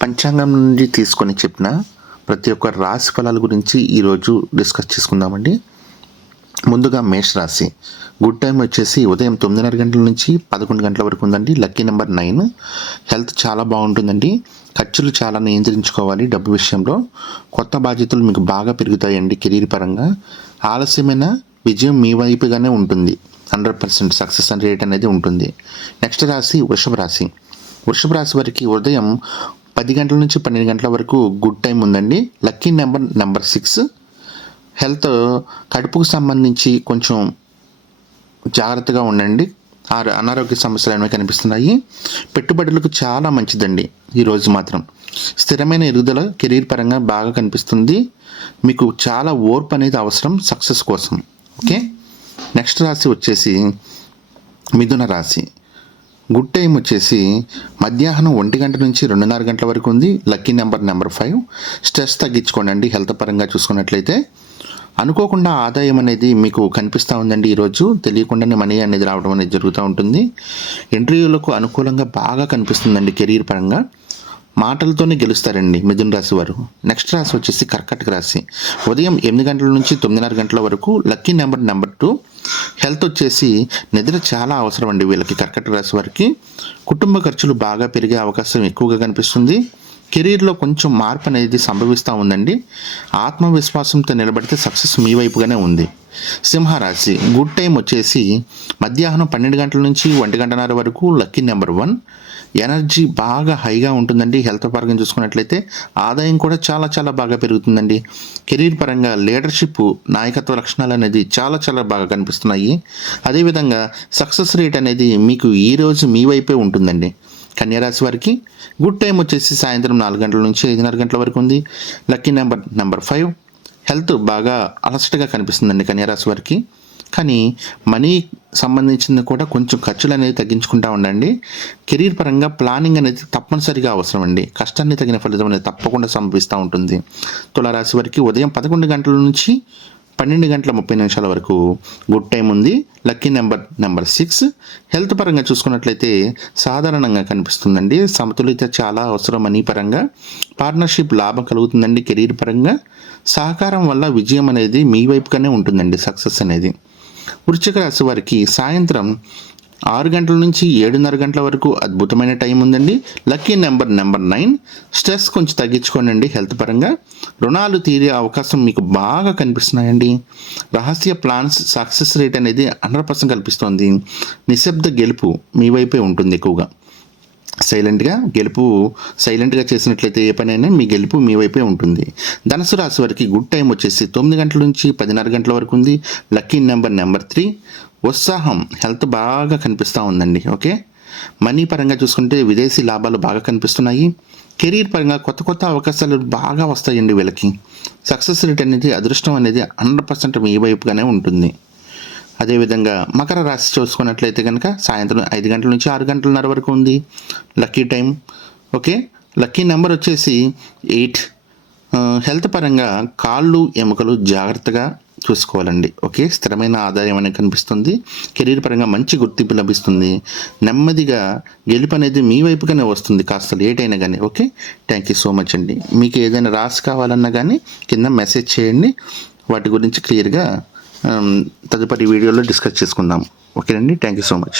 పంచాంగం నుండి తీసుకొని చెప్పిన ప్రతి ఒక్క రాశి ఫలాల గురించి ఈరోజు డిస్కస్ చేసుకుందామండి. ముందుగా మేషరాశి. గుడ్ టైం వచ్చేసి ఉదయం 9:30 గంటల నుంచి 11 గంటల వరకు ఉందండి. Lucky number 9. హెల్త్ చాలా బాగుంటుందండి. ఖర్చులు చాలా నియంత్రించుకోవాలి డబ్బు విషయంలో. కొత్త బాధ్యతలు మీకు బాగా పెరుగుతాయండి. కెరీర్ పరంగా ఆలస్యమైన విజయం మీ వైపుగానే ఉంటుంది. 100% సక్సెస్ రేట్ అనేది ఉంటుంది. నెక్స్ట్ రాశి వృషభ రాశి. వృషభ రాశి వారికి ఉదయం 10 గంటల నుంచి 12 గంటల వరకు గుడ్ టైం ఉందండి. Lucky number 6. హెల్త్ కడుపుకు సంబంధించి కొంచెం జాగ్రత్తగా ఉండండి. అనారోగ్య సమస్యలు అనేవి కనిపిస్తున్నాయి. పెట్టుబడులకు చాలా మంచిదండి ఈరోజు మాత్రం. స్థిరమైన ఎదుగుదల కెరీర్ పరంగా బాగా కనిపిస్తుంది. మీకు చాలా ఓర్పు అనేది అవసరం సక్సెస్ కోసం. ఓకే. నెక్స్ట్ రాశి వచ్చేసి మిథున రాశి. గుడ్ టైం వచ్చేసి మధ్యాహ్నం 1 గంట నుంచి 2:30 గంటల వరకు ఉంది. Lucky number 5. స్ట్రెస్ తగ్గించుకోండి హెల్త్ పరంగా చూసుకున్నట్లయితే. అనుకోకుండా ఆదాయం అనేది మీకు కనిపిస్తూ ఉందండి. ఈరోజు తెలియకుండానే మనీ అనేది రావడం అనేది జరుగుతూ ఉంటుంది. ఇంటర్వ్యూలకు అనుకూలంగా బాగా కనిపిస్తుందండి కెరీర్ పరంగా. మాటలతోనే గెలుస్తారండి మిథున రాశి వారు. నెక్స్ట్ రాశి వచ్చేసి కర్కాటక రాశి. ఉదయం 8 గంటల నుంచి 9:30 గంటల వరకు లక్కీ నెంబర్ 2. హెల్త్ వచ్చేసి నిద్ర చాలా అవసరం అండి వీళ్ళకి, కర్కాటక రాశి వారికి. కుటుంబ ఖర్చులు బాగా పెరిగే అవకాశం ఎక్కువగా కనిపిస్తుంది. కెరీర్లో కొంచెం మార్పు అనేది సంభవిస్తూ ఉందండి. ఆత్మవిశ్వాసంతో నిలబడితే సక్సెస్ మీ వైపుగానే ఉంది. సింహరాశి. గుడ్ టైం వచ్చేసి మధ్యాహ్నం 12 గంటల నుంచి 1:30 వరకు లక్కీ నెంబర్ 1. ఎనర్జీ బాగా హైగా ఉంటుందండి. హెల్త్ పరంగా చూసుకున్నట్లయితే ఆదాయం కూడా చాలా చాలా బాగా పెరుగుతుందండి. కెరీర్ పరంగా లీడర్షిప్, నాయకత్వ లక్షణాలు అనేది చాలా చాలా బాగా కనిపిస్తున్నాయి. అదేవిధంగా సక్సెస్ రేట్ అనేది మీకు ఈరోజు మీ వైపే ఉంటుందండి. కన్యారాశి వారికి గుడ్ టైం వచ్చేసి సాయంత్రం 4 గంటల నుంచి 5:30 గంటల వరకు ఉంది. Lucky number 5. హెల్త్ బాగా అలసటగా కనిపిస్తుందండి కన్యారాశి వారికి. కానీ మనీ సంబంధించింది కూడా కొంచెం ఖర్చులు అనేది తగ్గించుకుంటూ ఉండండి. కెరీర్ పరంగా ప్లానింగ్ అనేది తప్పనిసరిగా అవసరం అండి. కష్టాన్ని తగిన ఫలితం అనేది తప్పకుండా సంభవిస్తూ ఉంటుంది. తులారాశి వారికి ఉదయం 11 గంటల నుంచి 12:30 వరకు గుడ్ టైం ఉంది. Lucky number 6. హెల్త్ పరంగా చూసుకున్నట్లయితే సాధారణంగా కనిపిస్తుందండి. సమతుల్యత చాలా అవసరం మనీ పరంగా. పార్ట్నర్షిప్ లాభం కలుగుతుందండి. కెరీర్ పరంగా సహకారం వల్ల విజయం అనేది మీ వైపుగానే ఉంటుందండి సక్సెస్ అనేది. వృశ్చిక రాశి వారికి సాయంత్రం 6 గంటల నుంచి 7:30 గంటల వరకు అద్భుతమైన టైం ఉందండి. Lucky number 9. స్ట్రెస్ కొంచెం తగ్గించుకోండి హెల్త్ పరంగా. రుణాలు తీరే అవకాశం మీకు బాగా కనిపిస్తున్నాయండి. రహస్య ప్లాన్స్ సక్సెస్ రేట్ అనేది 100% కల్పిస్తోంది. నిశ్శబ్ద గెలుపు మీ వైపే ఉంటుంది ఎక్కువగా. సైలెంట్గా చేసినట్లయితే ఏ పనైనా మీ గెలుపు మీ వైపే ఉంటుంది. ధనుసు రాశి వారికి గుడ్ టైం వచ్చేసి 9 గంటల నుంచి 10:30 గంటల వరకు ఉంది. Lucky number 3. ఉత్సాహం, హెల్త్ బాగా కనిపిస్తూ ఉందండి. ఓకే. మనీ పరంగా చూసుకుంటే విదేశీ లాభాలు బాగా కనిపిస్తున్నాయి. కెరీర్ పరంగా కొత్త అవకాశాలు బాగా వస్తాయండి వీళ్ళకి. సక్సెస్ రేట్ అనేది, అదృష్టం అనేది 100% మీ వైపుగానే ఉంటుంది. అదేవిధంగా మకర రాశి చూసుకున్నట్లయితే కనుక సాయంత్రం 5 గంటల నుంచి 6:30 వరకు ఉంది lucky time. Okay. Lucky number వచ్చేసి 8. హెల్త్ పరంగా కాళ్ళు, ఎముకలు జాగ్రత్తగా చూసుకోవాలండి. ఓకే. స్థిరమైన ఆదాయం అనేది కనిపిస్తుంది. కెరీర్ పరంగా మంచి గుర్తింపు లభిస్తుంది. నెమ్మదిగా గెలుపు అనేది మీ వైపుగానే వస్తుంది, కాస్త లేట్ అయినా కానీ. Okay. Thank you so much అండి. మీకు ఏదైనా రాసి కావాలన్నా కానీ కింద మెసేజ్ చేయండి. వాటి గురించి క్లియర్గా తదుపరి వీడియోలో డిస్కస్ చేసుకుందాం. ఓకేనండి. Thank you so much.